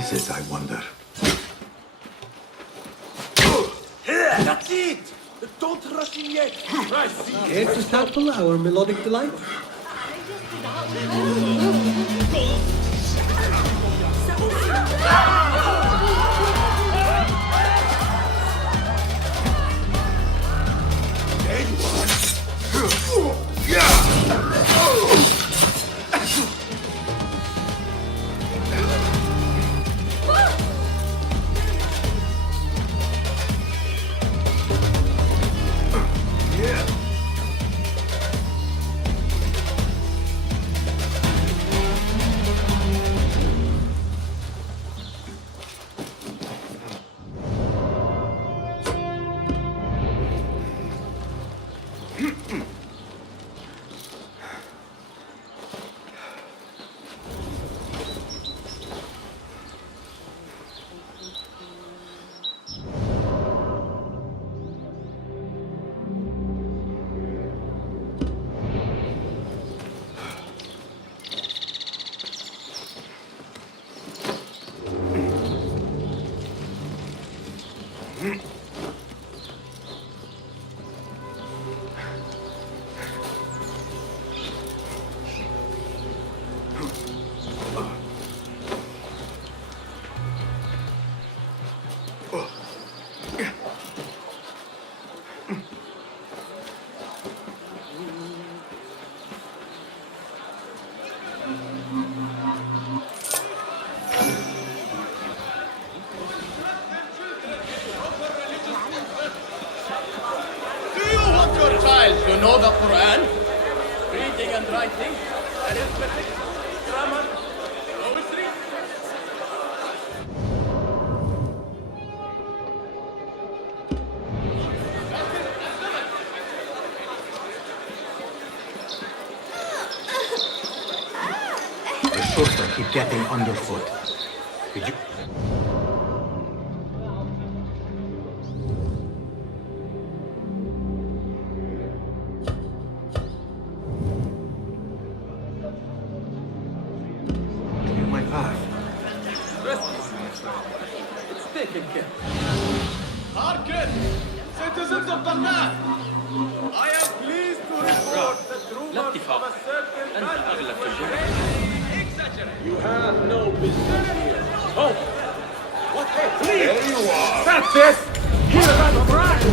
is it, I wonder? That's it! Don't rush in yet! Care to sample our melodic delight? You know the Quran, reading and writing, arithmetic, grammar, poetry. The shorter keep getting underfoot. Could you... my path. It's taken care. Hearken, citizens of Baghdad. I am pleased to report that rumors of a certain exaggerate. You have no business here. Oh, what? Please. There you are! That's it. Here's that bride.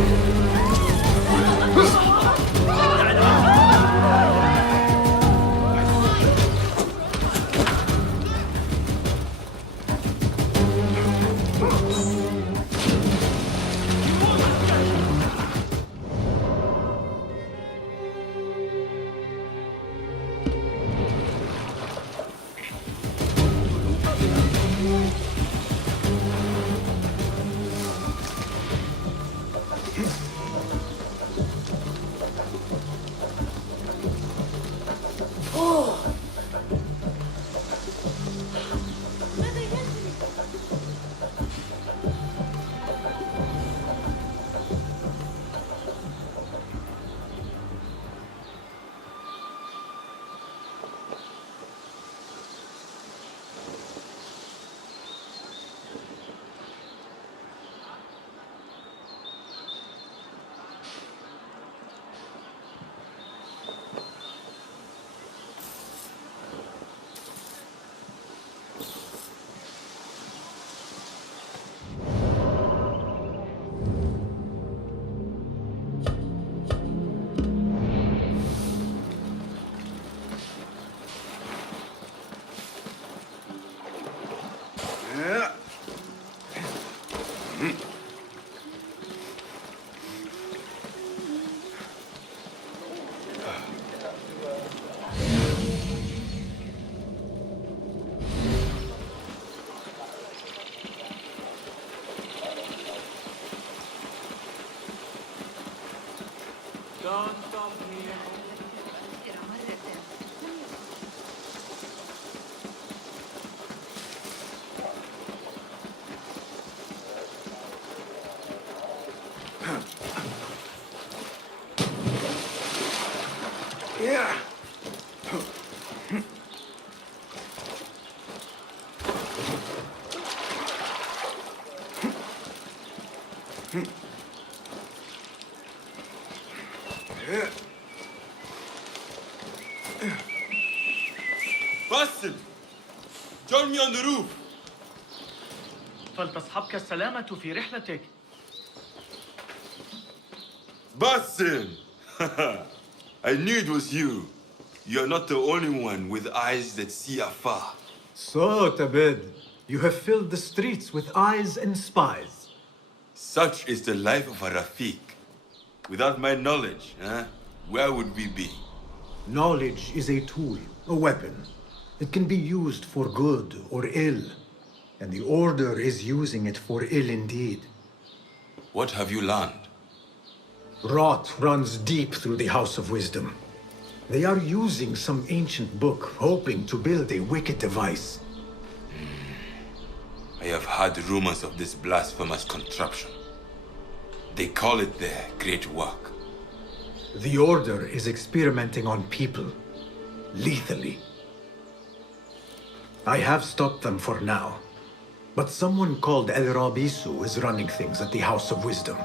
Don't stop me. Yeah. Basim! Join me on the roof! فلتصحبك السلامة في رحلتك. Basim! I knew it was you. You're not the only one with eyes that see afar. So, Tabid, you have filled the streets with eyes and spies. Such is the life of a Rafiq. Without my knowledge, where would we be? Knowledge is a tool, a weapon. It can be used for good or ill. And the Order is using it for ill indeed. What have you learned? Rot runs deep through the House of Wisdom. They are using some ancient book, hoping to build a wicked device. I have heard rumors of this blasphemous contraption. They call it their great work. The Order is experimenting on people, lethally. I have stopped them for now, but someone called El Rabisu is running things at the House of Wisdom.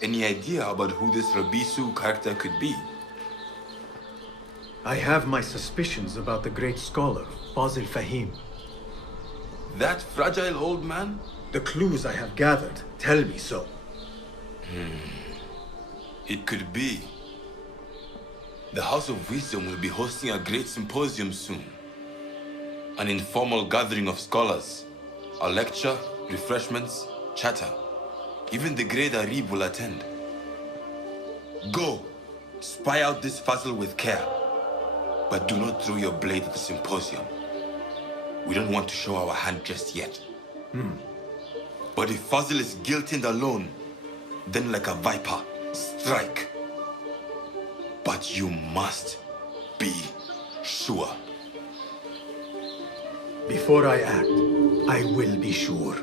Any idea about who this Rabisu character could be? I have my suspicions about the great scholar, Fazil Fahim. That fragile old man? The clues I have gathered tell me so. It could be. The House of Wisdom will be hosting a great symposium soon. An informal gathering of scholars. A lecture, refreshments, chatter. Even the great Arib will attend. Go, spy out this Fazil with care. But do not throw your blade at the symposium. We don't want to show our hand just yet. But if Fazil is guilty and alone, then like a viper, strike. But you must be sure. Before I act, I will be sure.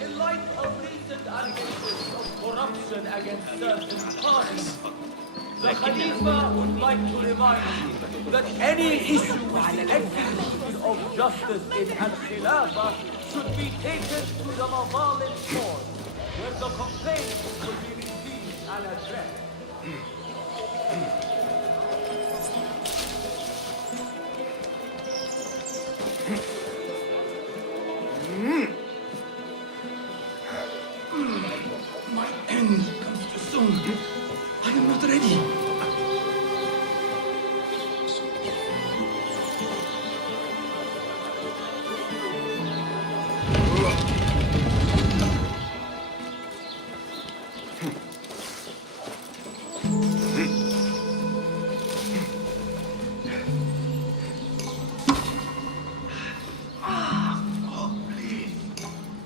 In light of recent allegations of corruption against certain parties, the Khalifa would like to remind you that any issue with the execution of justice in Al-Khilafah should be taken to the Mazalim court, where the complaint will be received and addressed. I am not ready.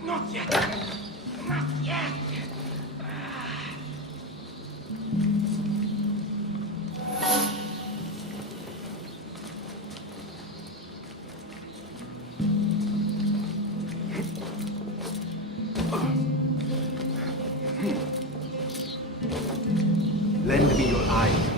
Not yet. Not yet. Lend me your eyes.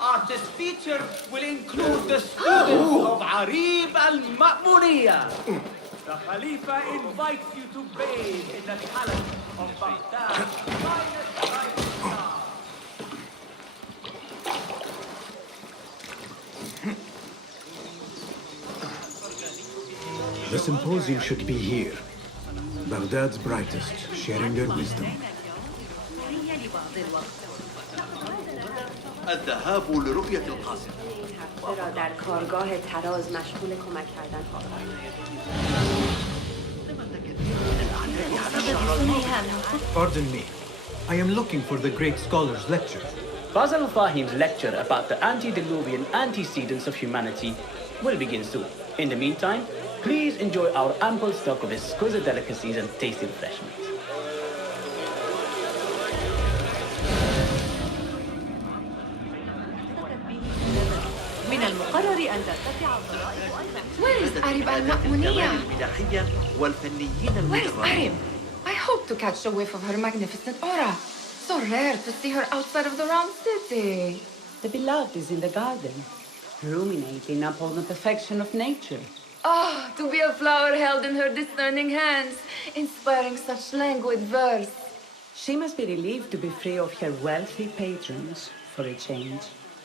Artist feature will include the students of Arib al-Ma'muniyah. The Khalifa invites you to bathe in the palace of Baghdad's finest rising star. The symposium should be here. Baghdad's brightest, sharing their wisdom. الذهاب لرؤية القاصر. را در کارگاه تراز مشغول کمک کردن Pardon me. I am looking for the great scholar's lecture. Basil Fahim's lecture about the antediluvian antecedents of humanity will begin soon. In the meantime, please enjoy our ample stock of exquisite delicacies and tasty refreshments. من المقرر أن ترتفع الضرائب Where is Arib al-Ma'muniyah? المداحية والفنيين Where is المتفرغين. Arib? I hope to catch a whiff of her magnificent aura. So rare to see her outside of the round city. The beloved is in the garden, ruminating upon the perfection of nature. Ah, to be a flower held in her discerning hands, inspiring such languid verse. She must be relieved to be free of her wealthy patrons for a change.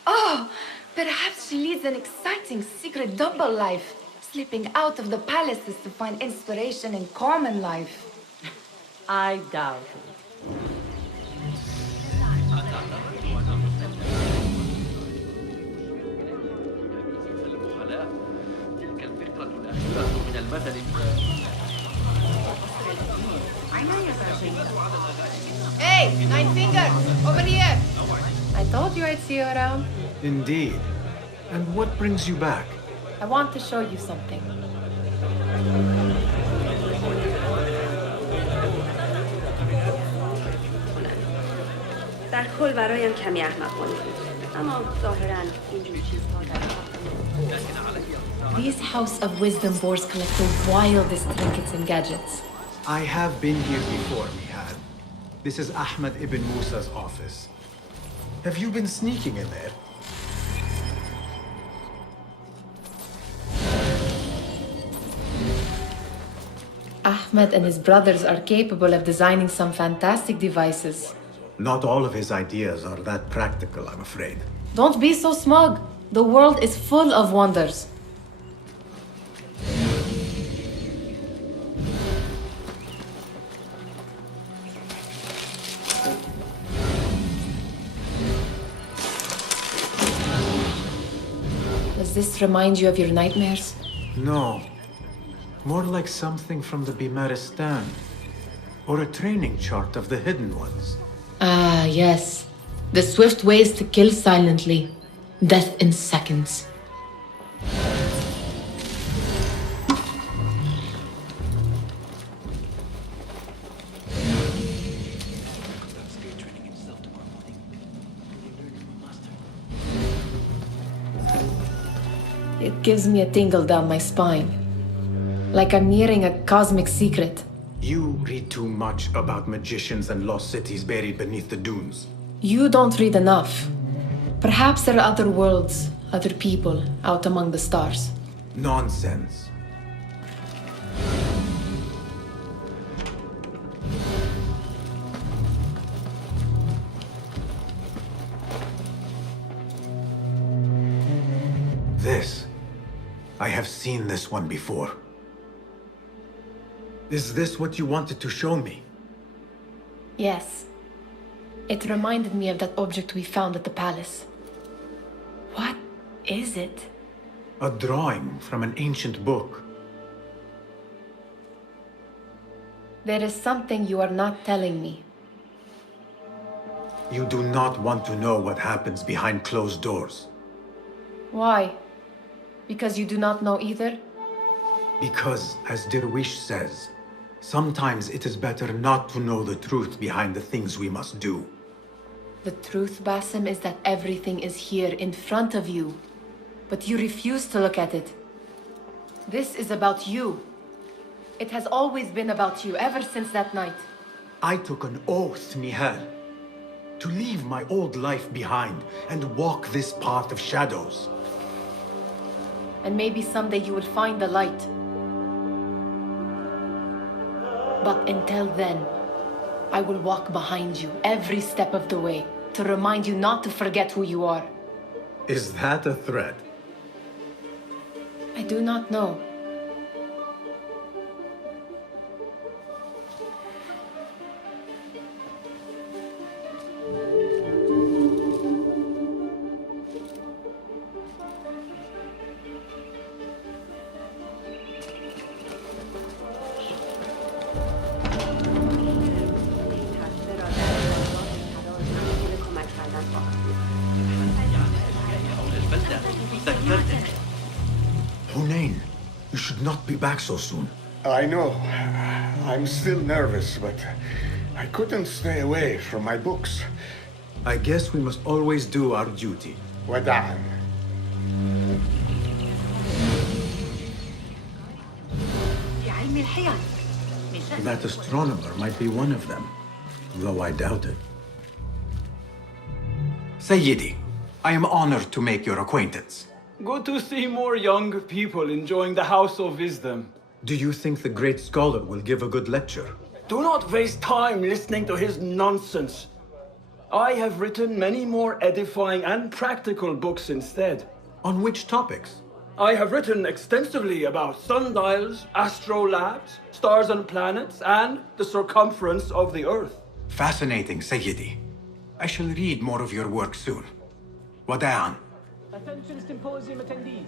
Oh, perhaps she leads an exciting secret double life, slipping out of the palaces to find inspiration in common life. I doubt it. تلك الفكرة الأخيرة من المثل. Hey, Nine Fingers, over here. I told you I'd see you around. Indeed. And what brings you back? I want to show you something. در کل برایم کمی احمقانه بود اما ظاهراً اینجور چیزها در This House of Wisdom boards collect the wildest trinkets and gadgets. I have been here before, Mihad. This is Ahmed ibn Musa's office. Have you been sneaking in there? Ahmed and his brothers are capable of designing some fantastic devices. Not all of his ideas are that practical, I'm afraid. Don't be so smug. The world is full of wonders. Does this remind you of your nightmares? No. More like something from the Bimaristan. Or a training chart of the Hidden Ones. Ah, yes. The swift ways to kill silently. Death in seconds. It gives me a tingle down my spine. Like I'm nearing a cosmic secret. You read too much about magicians and lost cities buried beneath the dunes. You don't read enough. Perhaps there are other worlds, other people, out among the stars. Nonsense. This. I have seen this one before. Is this what you wanted to show me? Yes. It reminded me of that object we found at the palace. What is it? A drawing from an ancient book. There is something you are not telling me. You do not want to know what happens behind closed doors. Why? Because you do not know either? Because, as Derwish says, sometimes it is better not to know the truth behind the things we must do. The truth, Basim, is that everything is here in front of you. But you refuse to look at it. This is about you. It has always been about you, ever since that night. I took an oath, Nihal, to leave my old life behind and walk this path of shadows. And maybe someday you will find the light. But until then, I will walk behind you every step of the way to remind you not to forget who you are. Is that a threat? I do not know. Hunain, you should not be back so soon. I know. I'm still nervous, but I couldn't stay away from my books. I guess we must always do our duty. Wada'an. That astronomer might be one of them, though I doubt it. Sayyidi, I am honored to make your acquaintance. Good to see more young people enjoying the House of Wisdom. Do you think the great scholar will give a good lecture? Do not waste time listening to his nonsense. I have written many more edifying and practical books instead. On which topics? I have written extensively about sundials, astrolabes, stars and planets, and the circumference of the Earth. Fascinating, Sayyidi. I shall read more of your work soon. Wada'an. Attention symposium attendees.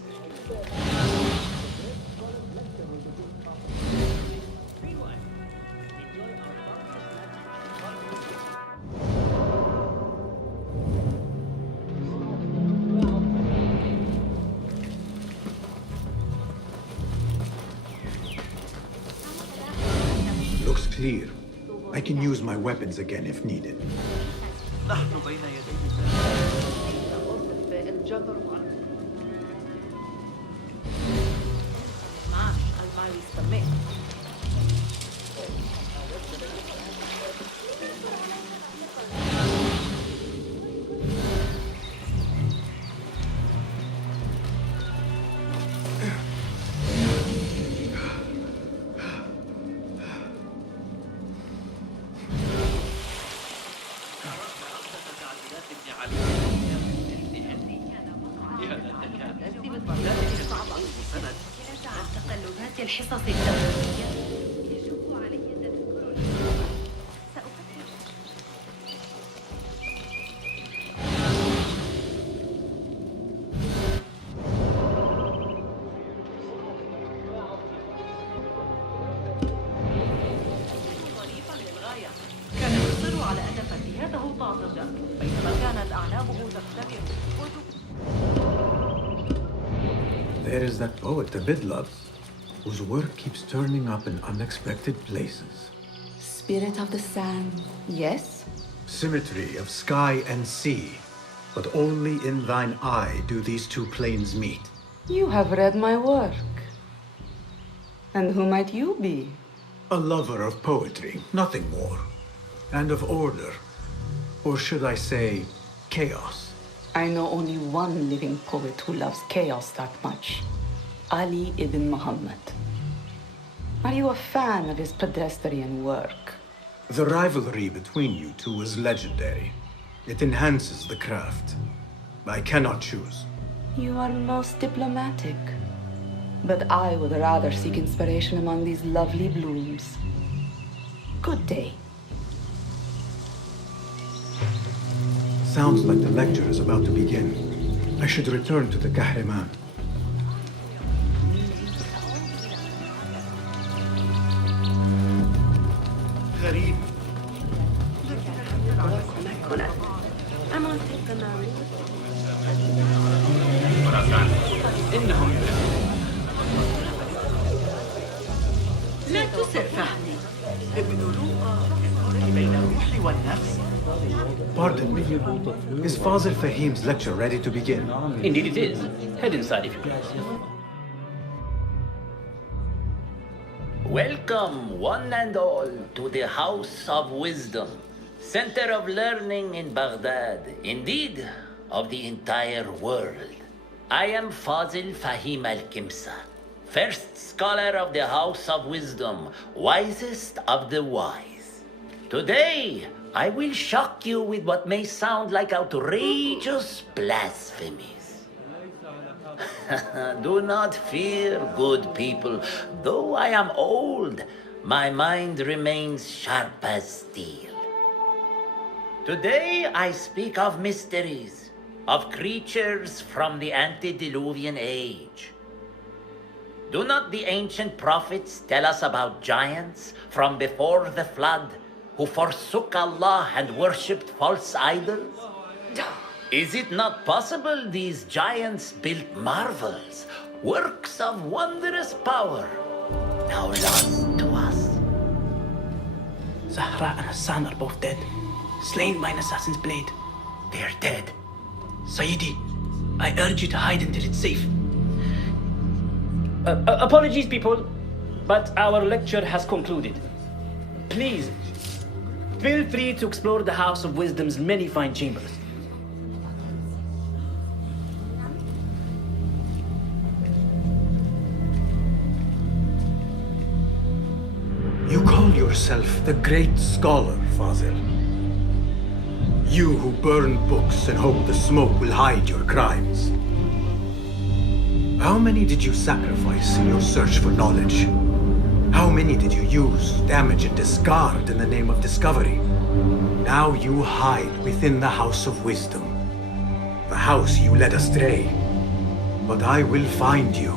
Looks clear. I can use my weapons again if needed. الحصص الدورية. كان يصر على أن فتياته طازجة بينما كانت أعنابه تختبر. There is that poet the bid loves, whose work keeps turning up in unexpected places. Spirit of the sand, yes? Symmetry of sky and sea, but only in thine eye do these two planes meet. You have read my work. And who might you be? A lover of poetry, nothing more. And of order. Or should I say, chaos. I know only one living poet who loves chaos that much. Ali ibn Muhammad. Are you a fan of his pedestrian work? The rivalry between you two is legendary. It enhances the craft. I cannot choose. You are most diplomatic. But I would rather seek inspiration among these lovely blooms. Good day. Sounds like the lecture is about to begin. I should return to the Kahraman. غريب. لا تسر فهمي. ابن لوقا بين الروح والنفس. Pardon me. Is Fazil Fahim's lecture ready to begin? Indeed it is. Head inside if you please. Welcome, one and all, to the House of Wisdom, center of learning in Baghdad, indeed, of the entire world. I am Fazil Fahim al-Kimsa, first scholar of the House of Wisdom, wisest of the wise. Today, I will shock you with what may sound like outrageous blasphemies. Do not fear, good people. Though I am old, my mind remains sharp as steel. Today I speak of mysteries, of creatures from the antediluvian age. Do not the ancient prophets tell us about giants from before the flood who forsook Allah and worshipped false idols? Is it not possible these giants built marvels, works of wondrous power, now lost to us? Zahra and Hassan are both dead, slain by an assassin's blade. They're dead. Sayyidi, I urge you to hide until it's safe. Apologies, people, but our lecture has concluded. Please, feel free to explore the House of Wisdom's many fine chambers. You call yourself the great scholar, Fazil. You who burn books and hope the smoke will hide your crimes. How many did you sacrifice in your search for knowledge? How many did you use, damage, and discard in the name of discovery? Now you hide within the House of Wisdom. The house you led astray. But I will find you.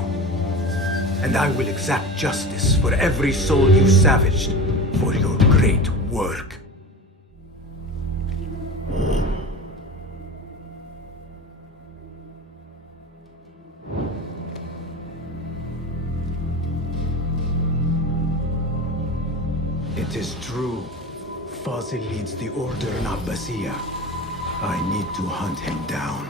And I will exact justice for every soul you savaged for your great work. It is true. Fazil leads the order in Abbasiyah. I need to hunt him down.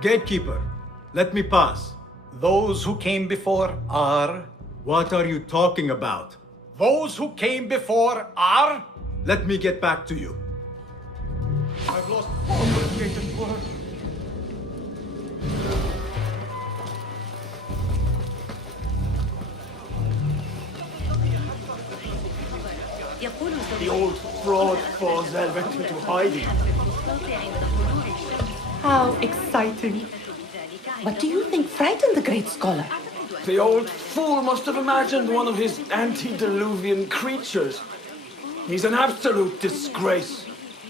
Gatekeeper, let me pass. Those who came before are... What are you talking about? Those who came before are... Let me get back to you. I've lost all my created word. The old fraud Forzel went into hiding. How exciting. What do you think frightened the great scholar? The old fool must have imagined one of his antediluvian creatures. He's an absolute disgrace.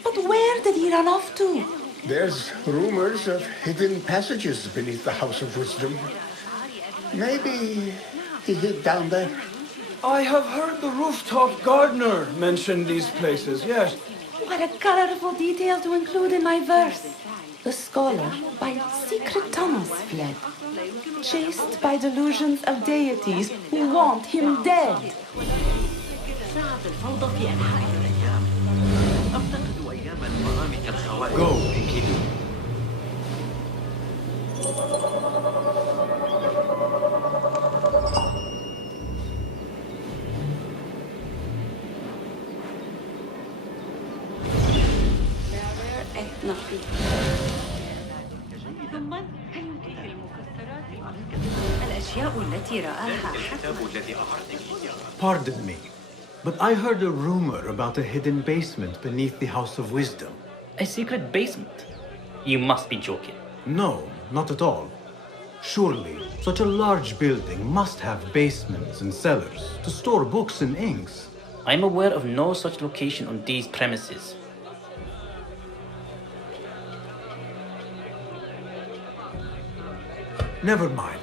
But where did he run off to? There's rumors of hidden passages beneath the House of Wisdom. Maybe he hid down there. I have heard the rooftop gardener mention these places, yes. What a colorful detail to include in my verse. The scholar by secret tunnels fled, chased by delusions of deities who want him dead. Go, Enkidu. ثم هل يمكنك المفسرات الأشياء التي رآها Pardon me, but I heard a rumor about a hidden basement beneath the House of Wisdom. A secret basement? You must be joking. No, not at all. Surely, such a large building must have basements and cellars to store books and inks. I'm aware of no such location on these premises. Never mind.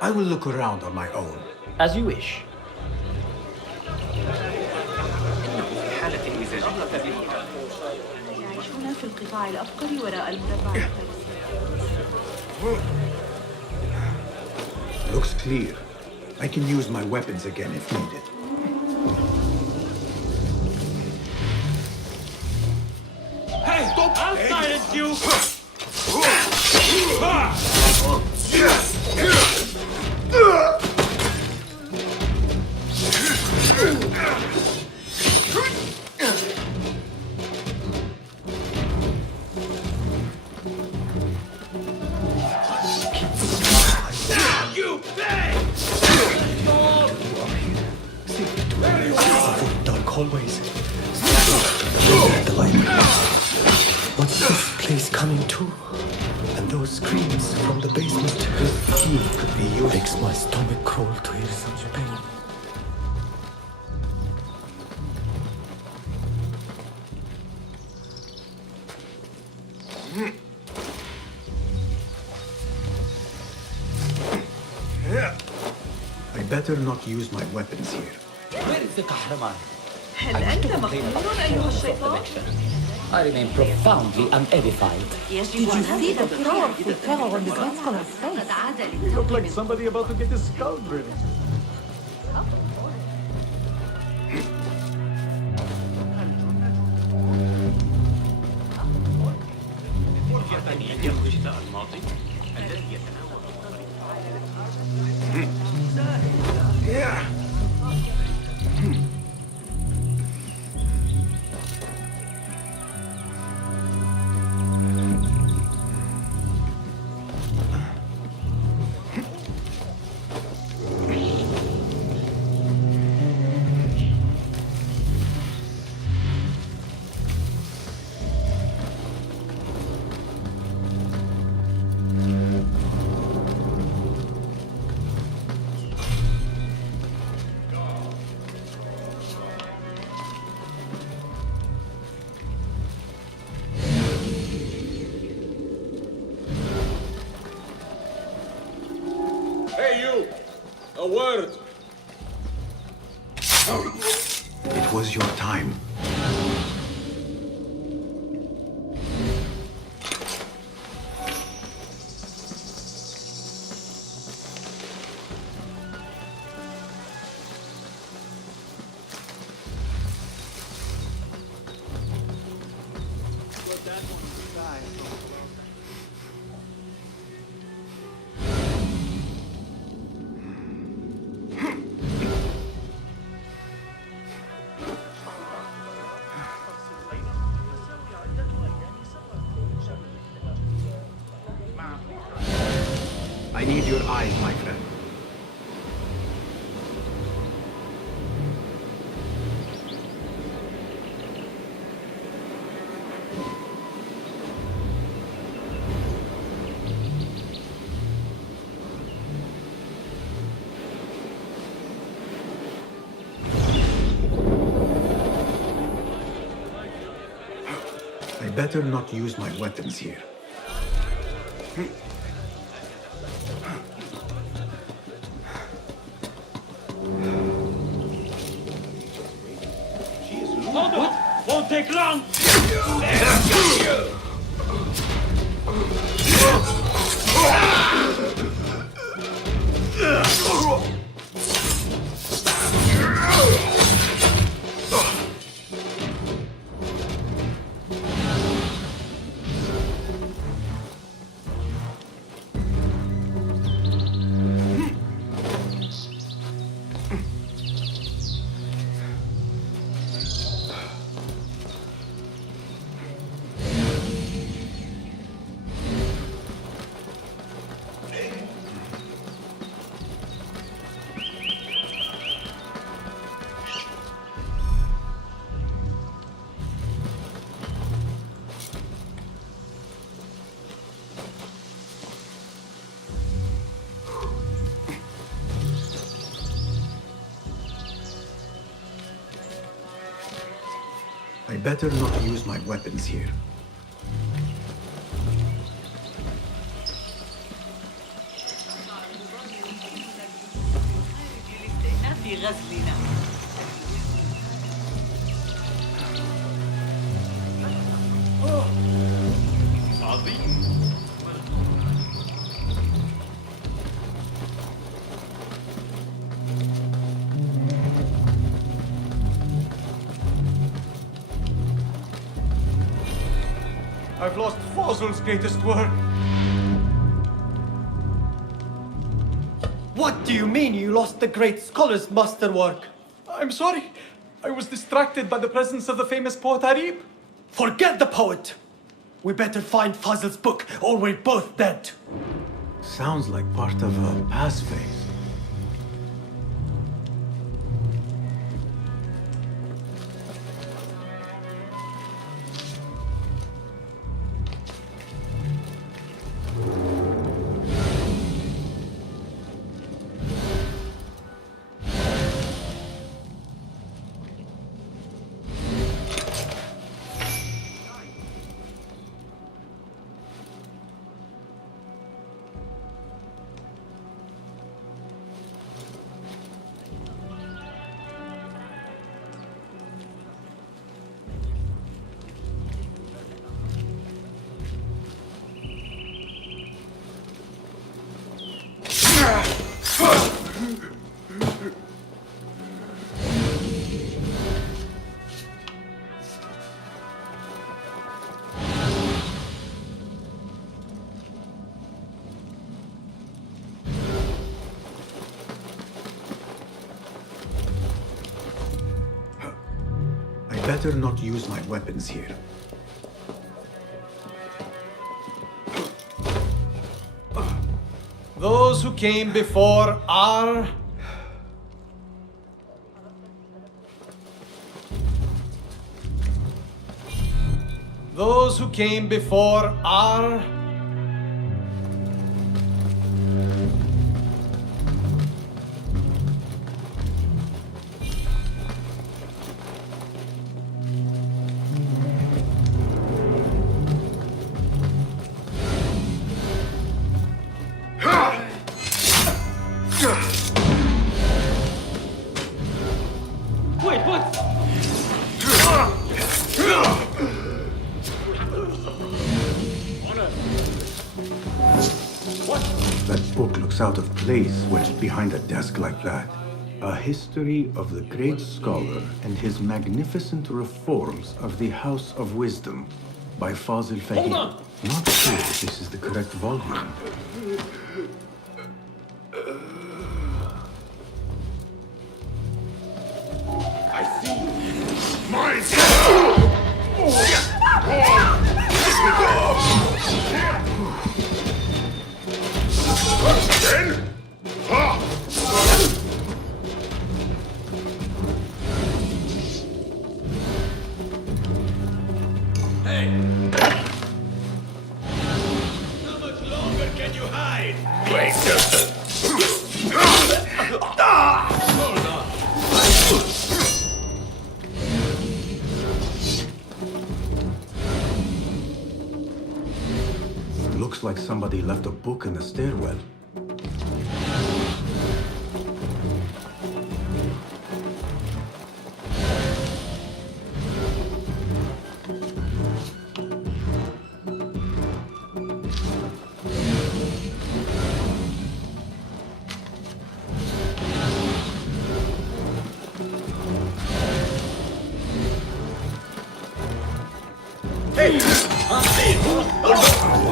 I will look around on my own. As you wish. يعيشون في القطاع الأفقر وراء المربع الفارسي. Looks clear. I can use my weapons again if needed. Hey, stop! I'll silence you! You pay! Dark hallways. The light. What's this place coming to? And those screams from the basement. This key could be used. Makes my stomach crawl to hear such pain. I better not use my weapons here. هل أنت مخمور أيها الشيطان؟ I remain profoundly unedified. Did you see the powerful terror on the great scholar's face? He looked like somebody about to get his skull drilled. Yeah. Hey, you! A word! It was your time. I need your eyes, my friend. better not use my weapons here. Hold on! Won't take long! I better not use my weapons here. I've lost Fazl's greatest work. What do you mean you lost the great scholar's masterwork? I'm sorry. I was distracted by the presence of the famous poet Arib. Forget the poet! We better find Fazl's book, or we're both dead. Sounds like part of a pass phase. I better not use my weapons here. Those who came before are... Those who came before are... Wait, what? That book looks out of place wedged behind a desk like that. A history of the great scholar and his magnificent reforms of the House of Wisdom by Fazil Fahim. Hold on! Not sure if this is the correct volume. I see you. Hey! How much longer can you hide? Wait just a... Hold on. like somebody left a book in the stairwell.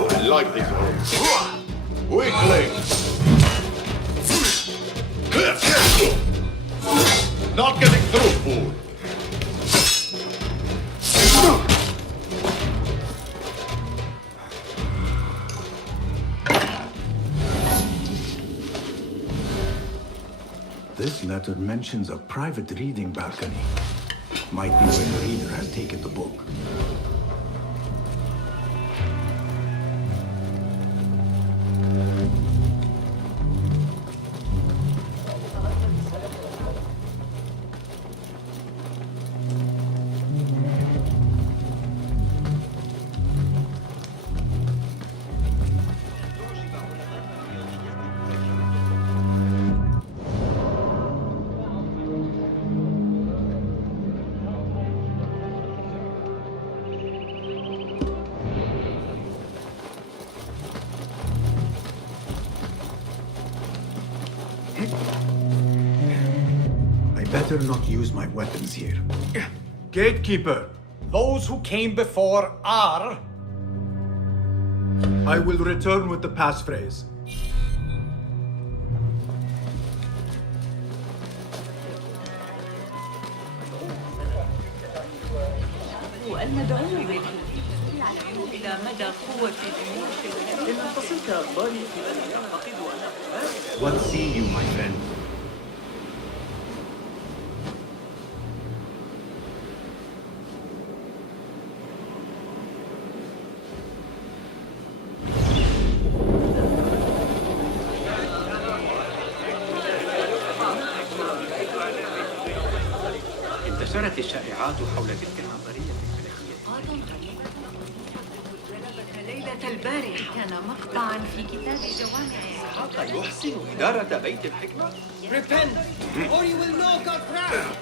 I like these holes. Weakling! Not getting through, fool! This letter mentions a private reading balcony. Might be where the reader has taken the book. I better not use my weapons here. Gatekeeper, those who came before are... I will return with the passphrase. المدعو يعلم إلى مدى قوة جيوشه إن اتصلت أخباري بأنني أعتقد أنه What see you, my friend? انتشرت الشائعات حول تلك النظرية ليلة البارحة كان مقطعا في كتاب جوامع حتى يحسن إدارة بيت الحكمة. Repent, or you will know God's wrath!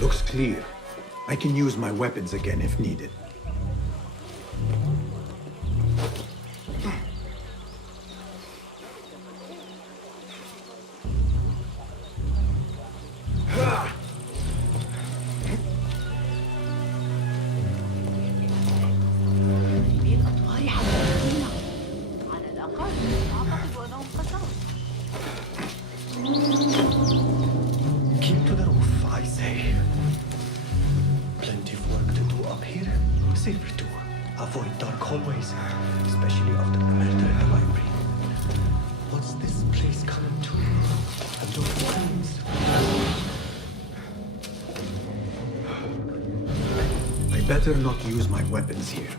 Looks clear. I can use my weapons again if needed. Keep to the roof, I say. Plenty of work to do up here. Safer too. Avoid dark hallways, especially after the murder in the library. What's this place coming to? And those screams. I better not use my weapons here.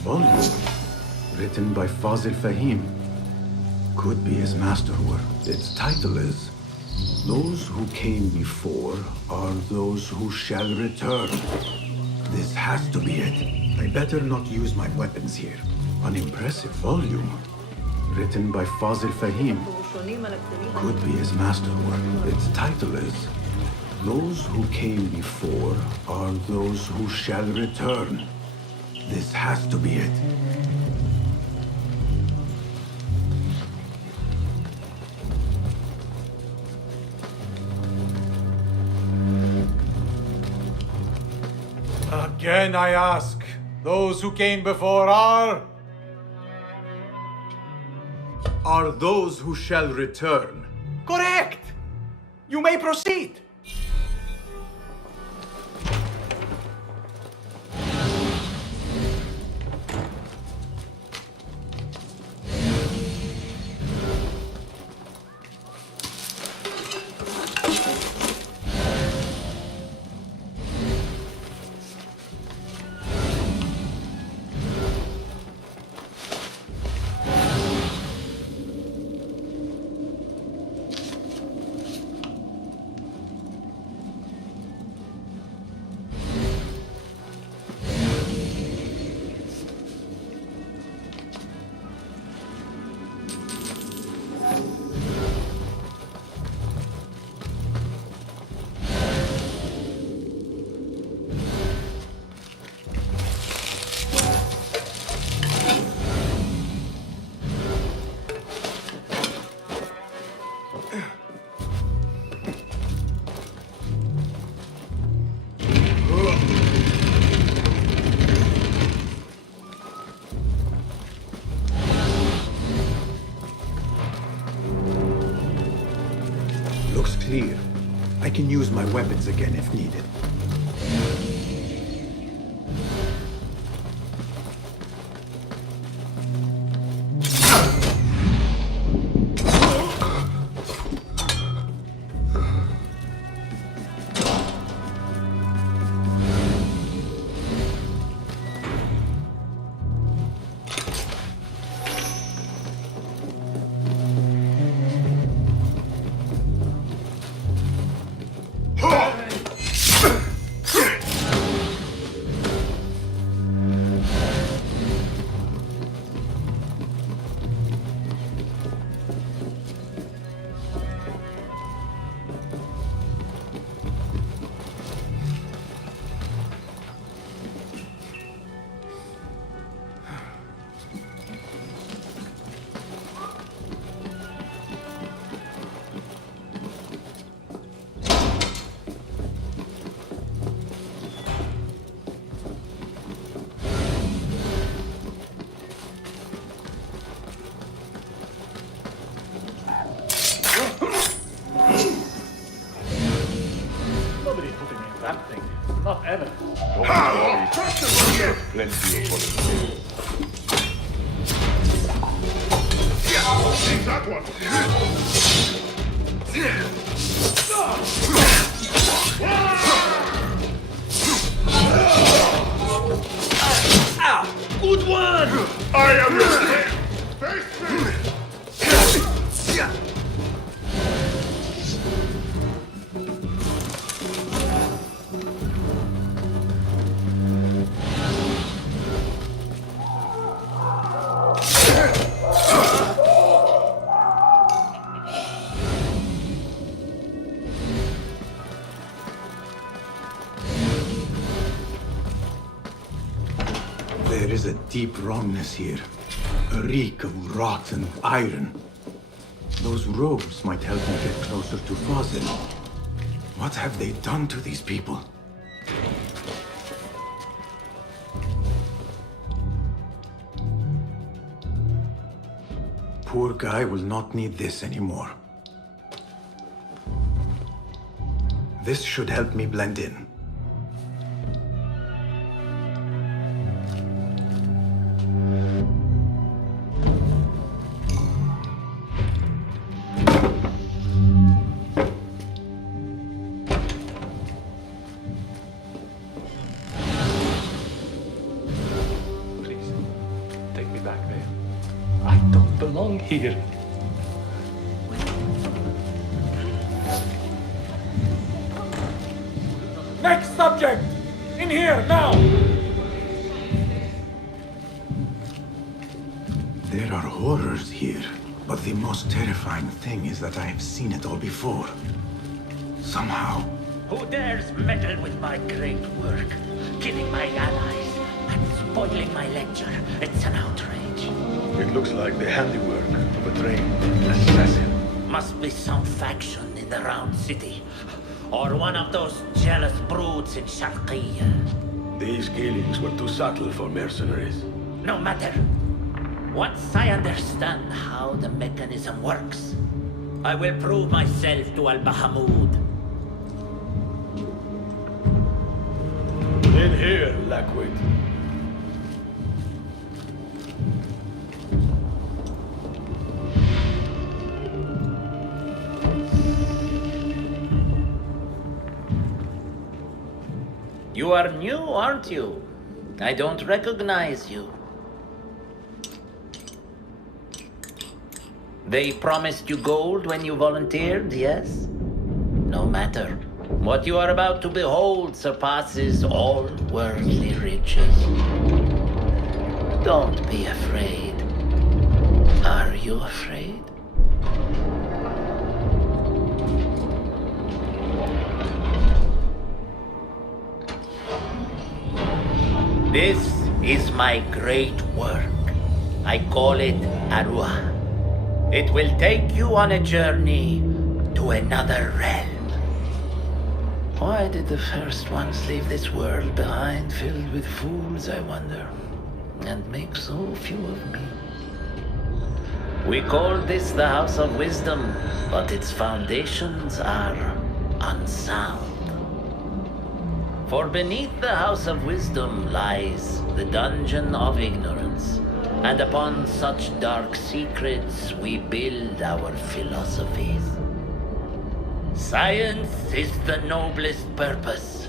volume written by Fazil Fahim. Could be his masterwork. Its title is Those Who Came Before Are Those Who Shall Return. This has to be it. I better not use my weapons here. An impressive volume written by Fazil Fahim. Could be his masterwork. Its title is Those Who Came Before Are Those Who Shall Return. This has to be it. Again I ask, those who came before are those who shall return. correct! You may proceed! Looks clear. I can use my weapons again if needed. Nobody's putting me in that thing. Not ever. Don't worry. Plenty of volunteers. Take that one. Good one! I am your friend. Face me. There is a deep wrongness here. A reek of rot and iron. Those robes might help me get closer to Fazil. What have they done to these people? Poor guy will not need this anymore. This should help me blend in. belong here. Next subject! In here, now! There are horrors here, but the most terrifying thing is that I have seen it all before. Somehow. Who dares meddle with my great work, killing my allies and spoiling my lecture? It's an outrage. It looks like the handiwork of a trained assassin. Must be some faction in the Round City, or one of those jealous broods in Sharqiyya. These killings were too subtle for mercenaries. No matter. Once I understand how the mechanism works, I will prove myself to Al-Bahamud. In here, Lackwit. You are new, aren't you? I don't recognize you. They promised you gold when you volunteered, yes? No matter. What you are about to behold surpasses all worldly riches. Don't be afraid. Are you afraid? This is my great work. I call it Arwah. It will take you on a journey to another realm. Why did the first ones leave this world behind filled with fools, I wonder, and make so few of me? We call this the House of Wisdom, but its foundations are unsound. For beneath the House of Wisdom lies the Dungeon of Ignorance, and upon such dark secrets we build our philosophies. Science is the noblest purpose.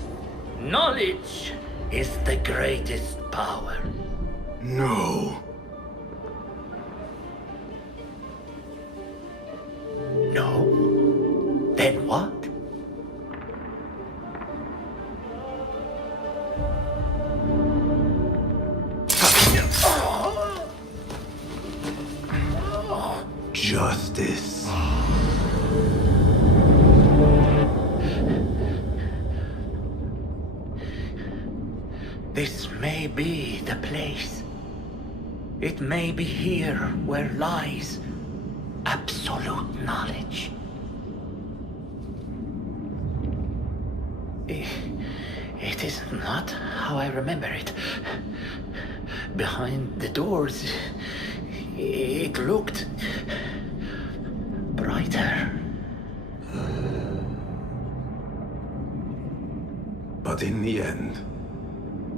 Knowledge is the greatest power. No. No? Then what? Justice. This may be the place. It may be here where lies absolute knowledge. It is not how I remember it. Behind the doors, it looked brighter. But in the end,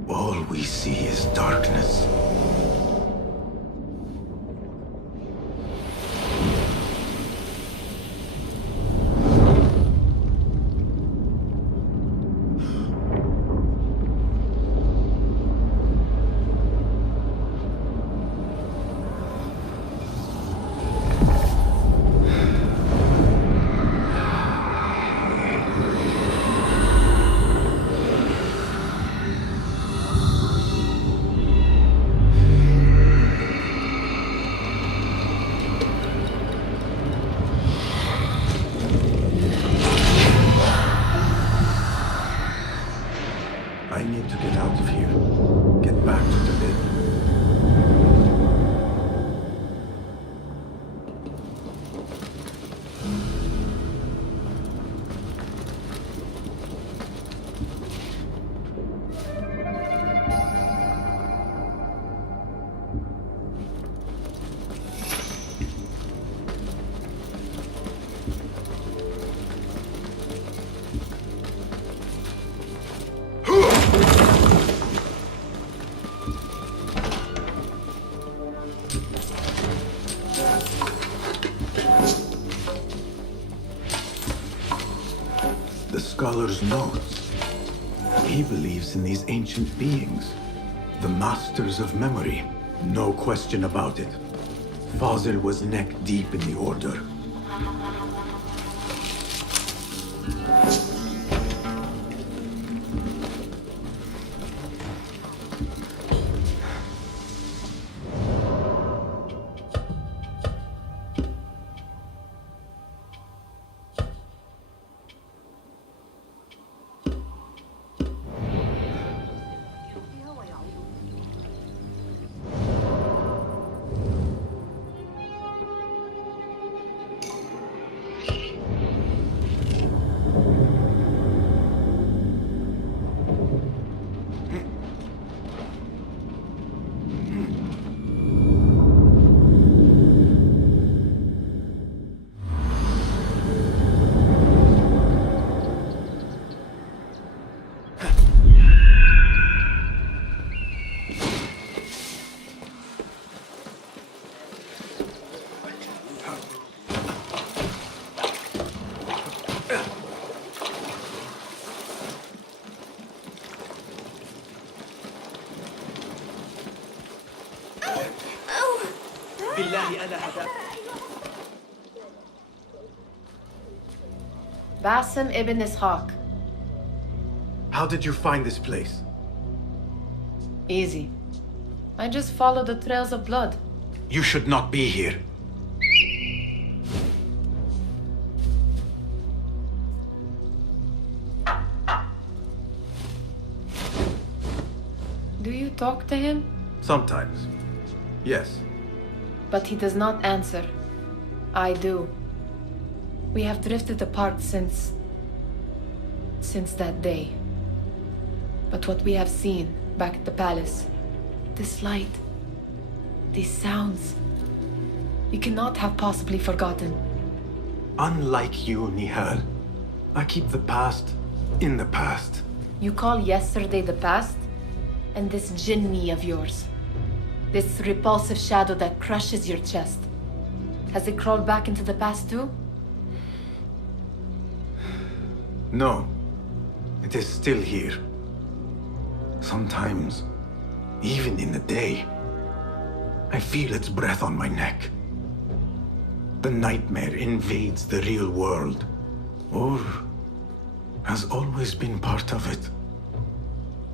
all we see is darkness. I need to get out of here. Get back to the bed. The scholar's notes. He believes in these ancient beings, the masters of memory. No question about it. Fazil was neck deep in the Order. Basim ibn Ishaq. How did you find this place? Easy. I just follow the trails of blood. You should not be here. Do you talk to him? Sometimes. Yes. But he does not answer. I do. We have drifted apart since that day. But what we have seen back at the palace, this light, these sounds, we cannot have possibly forgotten. Unlike you, Nihal, I keep the past in the past. You call yesterday the past? And this jinni of yours, this repulsive shadow that crushes your chest, has it crawled back into the past too? No, it is still here. Sometimes, even in the day, I feel its breath on my neck. The nightmare invades the real world, or has always been part of it.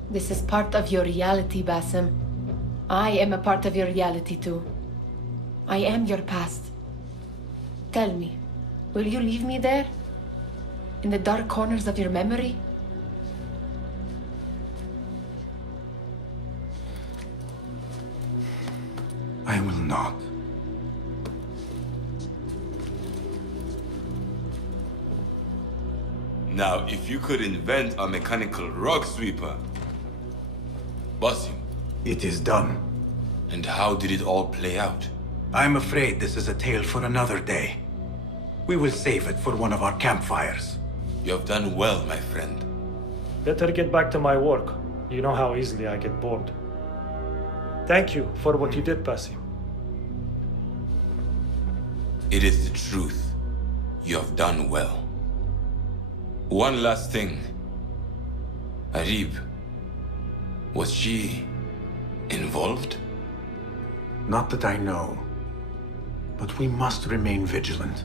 This is part of your reality, Basim. I am a part of your reality too. I am your past. Tell me, will you leave me there? In the dark corners of your memory? I will not. Now, if you could invent a mechanical rug sweeper, Basim. It is done. And how did it all play out? I'm afraid this is a tale for another day. We will save it for one of our campfires. You have done well, my friend. Better get back to my work. You know how easily I get bored. Thank you for what you did, Basim. It is the truth. You have done well. One last thing. Arib, was she involved? Not that I know. But we must remain vigilant.